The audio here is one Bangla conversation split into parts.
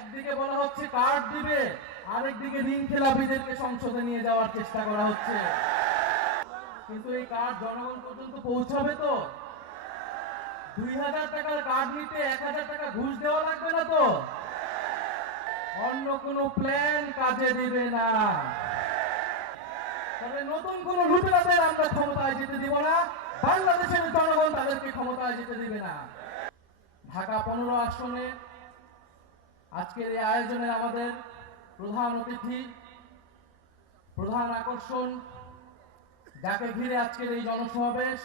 একদিকে বলা হচ্ছে কার্ড দিবে, আরেকদিকে ঋণ খেলাপিদেরকে সংসদে নিয়ে যাওয়ার চেষ্টা করা হচ্ছে। কিন্তু এই কার্ড জনগণ পর্যন্ত পৌঁছাবে তো? 2000 টাকার কার্ড নিতে 1000 টাকা ঘুষ দেওয়া লাগবে না তো? অন্য কোনো প্ল্যান কাজে দিবে না। তবে নতুন কোন লুটেরাদের আমরা ক্ষমতায় যেতে দিব না, বাংলাদেশের জনগণ তাদেরকে ক্ষমতায় যেতে দিবে না। ঢাকা 15 আসনে আজকের এই আয়োজনে আমাদের প্রধান অতিথি, প্রধান আকর্ষণ, যাকে ঘিরে আজকের এই জনসমাবেশ,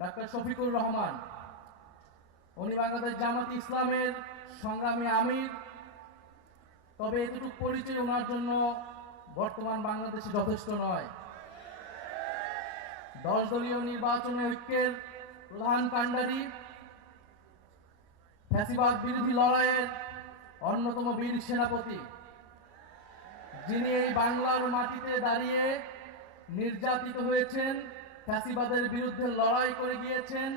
ডাক্তার শফিকুর রহমান। উনি বাংলাদেশ জামাতে ইসলামের সংগ্রামী আমির। তবে এতটুকু পরিচয় ওনার জন্য বর্তমান বাংলাদেশে যথেষ্ট নয়। 10 দলীয় নির্বাচনে ঐক্যের প্রধান কাণ্ডারি, ফ্যাসিবাদ বিরোধী লড়াইয়ের অন্যতম বীর সেনাপতি, যিনি এই বাংলার মাটিতে দাঁড়িয়ে নির্যাতিত হয়েছেন, ফ্যাসিবাদের বিরুদ্ধে লড়াই করে গিয়েছেন,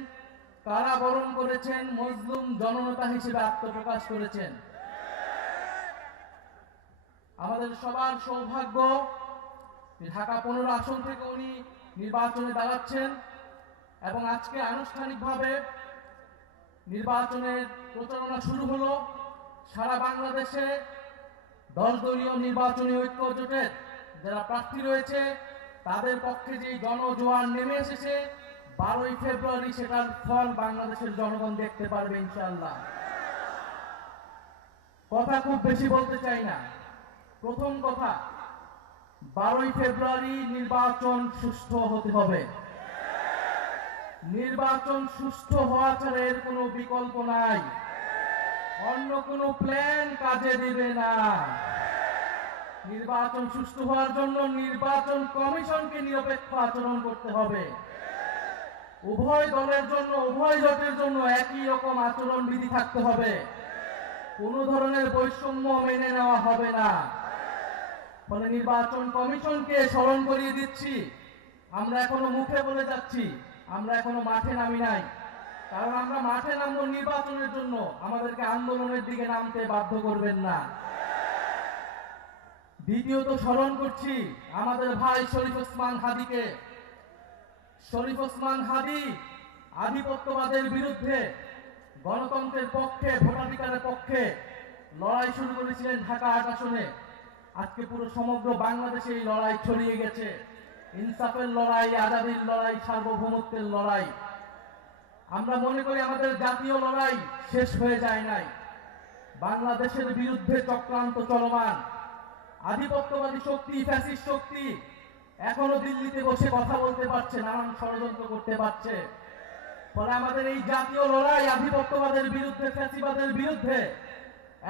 কারাবরণ করেছেন, মজলুম জননেতা হিসেবে আত্মপ্রকাশ করেছেন। আমাদের সবার সৌভাগ্য ঢাকা 15 আসন থেকে উনি নির্বাচনে দাঁড়াচ্ছেন এবং আজকে আনুষ্ঠানিকভাবে নির্বাচনের প্রচারণা শুরু হলো। সারা বাংলাদেশে 10 দলীয় নির্বাচনী ঐক্য জোটের যারা প্রার্থী রয়েছে তাদের পক্ষে যে গণজোয়ার নেমে এসেছে, 12ই ফেব্রুয়ারি সেটার ফল বাংলাদেশের জনগণ দেখতে পারবে ইনশাআল্লাহ। কথা খুব বেশি বলতে চাই না। প্রথম কথা, 12ই ফেব্রুয়ারি নির্বাচন সুষ্ঠু হতে হবে। নির্বাচন সুষ্ঠু হওয়া ছাড়া এর কোনো বিকল্প নাই। অন্য কোনো প্ল্যান কাজে দিবে না। নির্বাচন সুষ্ঠু হওয়ার জন্য নির্বাচন কমিশনকে নিরপেক্ষ আচরণ করতে হবে। উভয় দলের জন্য, উভয় জোটের জন্য একই রকম আচরণ বিধি থাকতে হবে। কোনো ধরনের বৈষম্য মেনে নেওয়া হবে না। ফলে নির্বাচন কমিশনকে স্মরণ করিয়ে দিচ্ছি, আমরা এখনো মুখে বলে যাচ্ছি, আমরা এখনো মাঠে নামি নাই। কারণ আমরা মাঠে নামবো নির্বাচনের জন্য, আমাদেরকে আন্দোলনের দিকে নামতে বাধ্য করবেন না। দ্বিতীয়ত স্মরণ করছি আমাদের ভাই শরীফ ওসমান হাদীকে। শরীফ ওসমান হাদী আধিপত্যবাদের বিরুদ্ধে, গণতন্ত্রের পক্ষে, ভোটাধিকারের পক্ষে লড়াই শুরু করেছিলেন ঢাকা 8 আসনে। আজকে পুরো সমগ্র বাংলাদেশে এই লড়াই ছড়িয়ে গেছে। ইনসাফের লড়াই, আজাদির লড়াই, সার্বভৌমত্বের লড়াই। আমরা মনে করি আমাদের জাতীয় লড়াই শেষ হয়ে যায় নাই। বাংলাদেশের বিরুদ্ধে চক্রান্ত চলমান। আধিপত্যবাদী শক্তি, ফ্যাসিস্ট শক্তি এখনো দিল্লিতে বসে কথা বলতে পারছে, নানান ষড়যন্ত্র করতে পারছে। ফলে আমাদের এই জাতীয় লড়াই আধিপত্যবাদের বিরুদ্ধে, ফ্যাসিবাদের বিরুদ্ধে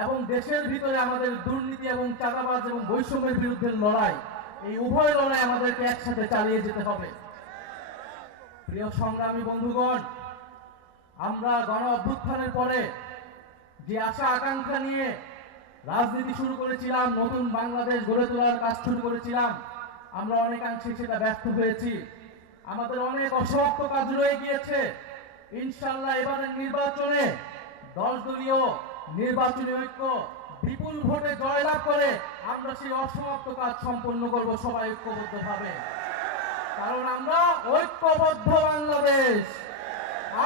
এবং দেশের ভিতরে আমাদের দুর্নীতি এবং চাঁদাবাজ এবং বৈষম্যের বিরুদ্ধে লড়াই, এই উভয় লড়াই আমাদেরকে একসাথে চালিয়ে যেতে হবে। প্রিয় সংগ্রামী বন্ধুগণ, আমরা গণ অভ্যুত্থানের পরে যে আশা আকাঙ্ক্ষা নিয়ে রাজনীতি শুরু করেছিলাম, নতুন বাংলাদেশ গড়ে তোলার কাজ শুরু করেছিলাম, আমরা অনেকাংশে সেটা ব্যর্থ হয়েছি। আমাদের অনেক অসমাপ্ত কাজ রয়ে গিয়েছে। ইনশাআল্লাহ এবারের নির্বাচনে 10 দলীয় নির্বাচনী ঐক্য বিপুল ভোটে জয়লাভ করে আমরা সেই অসমাপ্ত কাজ সম্পন্ন করব সবাই ঐক্যবদ্ধভাবে। কারণ আমরা ঐক্যবদ্ধ বাংলাদেশ,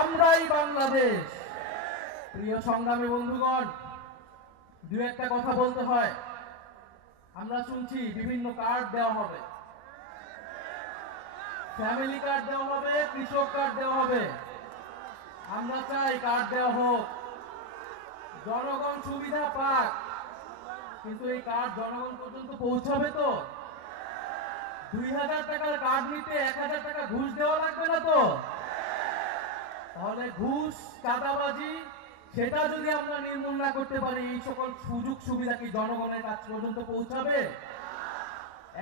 আমরাই বাংলাদেশ। প্রিয় সংগ্রামী বন্ধুগণ, দু একটা কথা বলতে হয়। আমরা শুনছি বিভিন্ন কার্ড দেওয়া হবে, ফ্যামিলি কার্ড দেওয়া হবে, কৃষক কার্ড দেওয়া হবে। আমরা চাই কার্ড দেওয়া হোক, জনগণ সুবিধা পাক। কিন্তু এই কার্ড জনগণ পর্যন্ত পৌঁছাবে তো? 2000 টাকার কার্ড নিতে 1000 টাকা ঘুষ দেওয়া লাগবে না তো? তাহলে ঘুষ, চাঁদাবাজি সেটা যদি আমরা নির্মূল না করতে পারি, এই সকল সুযোগ সুবিধা কি জনগণের কাছ পর্যন্ত পৌঁছাবে?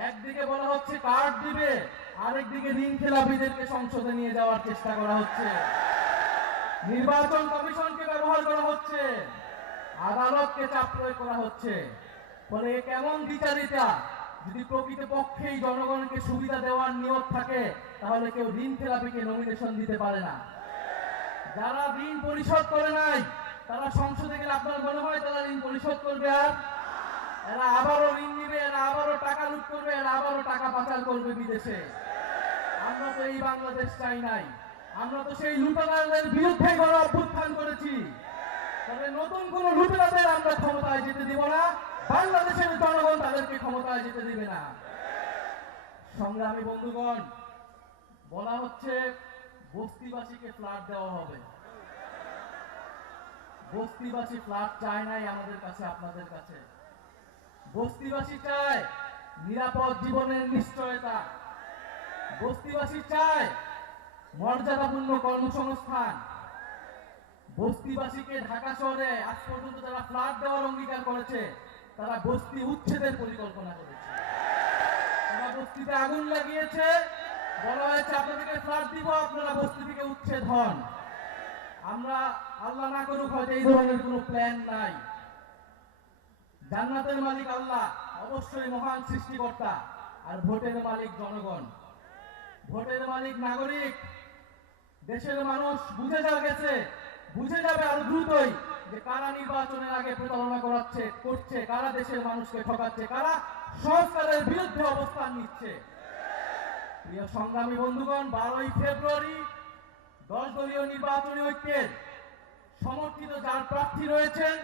একদিকে বলা হচ্ছে কার্ড দিবে, আরেকদিকে ঋণ খেলাপিদেরকে সংসদে নিয়ে যাওয়ার চেষ্টা করা হচ্ছে। নির্বাচন কমিশনকে ব্যবহার করা হচ্ছে, আদালতকে চাপ প্রয়োগ করা হচ্ছে। ফলে কেমন বিচারিতা? যদি প্রকৃতপক্ষেই জনগণকে সুবিধা দেওয়ার নিয়ত থাকে, তাহলে কেউ ঋণ খেলাপিকে নমিনেশন দিতে পারে না। যারা ঋণ পরিশোধ করে নাই তারা সংসদে গেলে আপনার মনে হয় তারা ঋণ পরিশোধ করবে আর এরা আবারও ঋণ নিবে, এরা আবারও টাকা লুট করবে, এরা আবারও টাকা পাচার করবে বিদেশে। আমরা তো এই বাংলাদেশ চাই নাই, আমরা তো সেই লুটেরাদের বিরুদ্ধে গণ অভ্যুত্থান করেছি। তবে নতুন কোন লুটেরাদের আমরা ক্ষমতায় যেতে দিব না, বাংলাদেশের জনগণ তাদেরকে ক্ষমতায় যেতে দিবে না। সংগ্রামী বন্ধুগণ, বলা হচ্ছে বস্তিবাসীকে ফ্ল্যাট দেওয়া হবে। বস্তিবাসী ফ্ল্যাট চায় নাই আমাদের কাছে, আপনাদের কাছে। বস্তিবাসী চায় নিরাপদ জীবনের নিশ্চয়তা, বস্তিবাসী চায় মর্যাদাপূর্ণ কর্মসংস্থান। বস্তিবাসীকে ঢাকা শহরে আজ পর্যন্ত যারা ফ্ল্যাট দেওয়ার অঙ্গীকার করেছে, তারা বস্তি উচ্ছেদের পরিকল্পনা করেছে। তারা বস্তিতে আগুন লাগিয়েছে, বলা হয়েছে আপনাদেরকে ফ্ল্যাট দিব, আপনারা বস্তি থেকে উচ্ছেদ হন। আমরা আল্লাহ না করুক হয়তো এই ধরনের কোনো প্ল্যান নাই। জান্নাতের মালিক আল্লাহ, অবশ্যই মহান সৃষ্টিকর্তা, আর ভোটের মালিক জনগণ, ভোটের মালিক নাগরিক। দেশের মানুষ বুঝে যাবে আরো দ্রুতই যে কারা নির্বাচনের আগে প্রতারণা করছে, কারা দেশের মানুষকে ঠকাচ্ছে, কারা সংস্কারের বিরুদ্ধে অবস্থান নিচ্ছে। প্রিয় সংগ্রামী বন্ধুগণ, 12ই ফেব্রুয়ারি 10 দলীয় নির্বাচনী ঐক্যের সমর্থিত যার প্রার্থী রয়েছেন,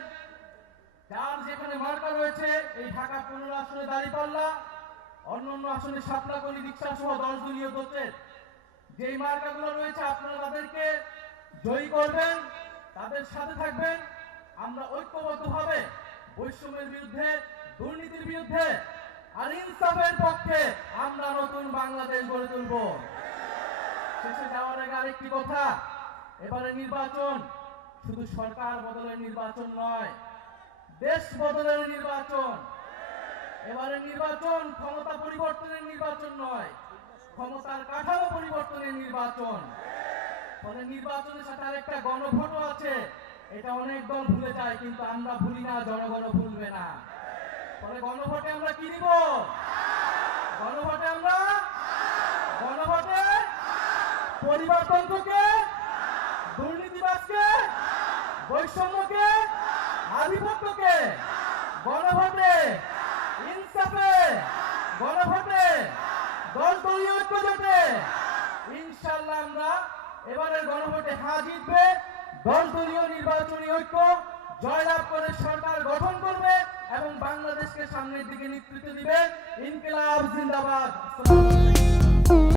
যার যেখানে মার্কা রয়েছে, এই ঢাকা 15 আসনে দাঁড়িপাল্লা, অন্যান্য আসনে সাতলাকলি, রিক্সা সহ 10 দলীয় জোটের যেই মার্কাগুলো রয়েছে, আপনারা তাদেরকে জয়ী করবেন, তাদের সাথে থাকবেন। আমরা ঐক্যবদ্ধভাবে বৈষম্যের বিরুদ্ধে, দুর্নীতির বিরুদ্ধে আর ইনসাফের পক্ষে আমরা নতুন বাংলাদেশ গড়ে তুলব। শেষে যাওয়ার আগে আরেকটি কথা, এবারে নির্বাচন শুধু সরকার বদলের নির্বাচন নয়, দেশ বদলের নির্বাচন। এবারে নির্বাচন ক্ষমতা পরিবর্তনের নির্বাচন নয়, ক্ষমতার কাঠামো পরিবর্তনের নির্বাচন। ফলে নির্বাচনের সাথে আরেকটা গণভোটও আছে, এটা অনেক দল ভুলে যায়, কিন্তু আমরা ভুলি না, জনগণও ভুলবে না। ফলে গণভোটে আমরা কি দিব? গণভোটে আমরা পরিবারতন্ত্রকে, দুর্নীতিবাজকে, বৈষম্যকে, আধিপত্যকে, গণভোটে ইনসাফে, গণভোটে 10 দলীয় ঐক্য জোটে ইনশাআল্লাহ আমরা এবারের গণভোটে হ্যাঁ জিতবে। 10 দলীয় নির্বাচনী ঐক্য জয়লাভ করে সরকার গঠন করবে এবং বাংলাদেশকে সামনের দিকে নেতৃত্ব দিবে। ইনকিলাব জিন্দাবাদ।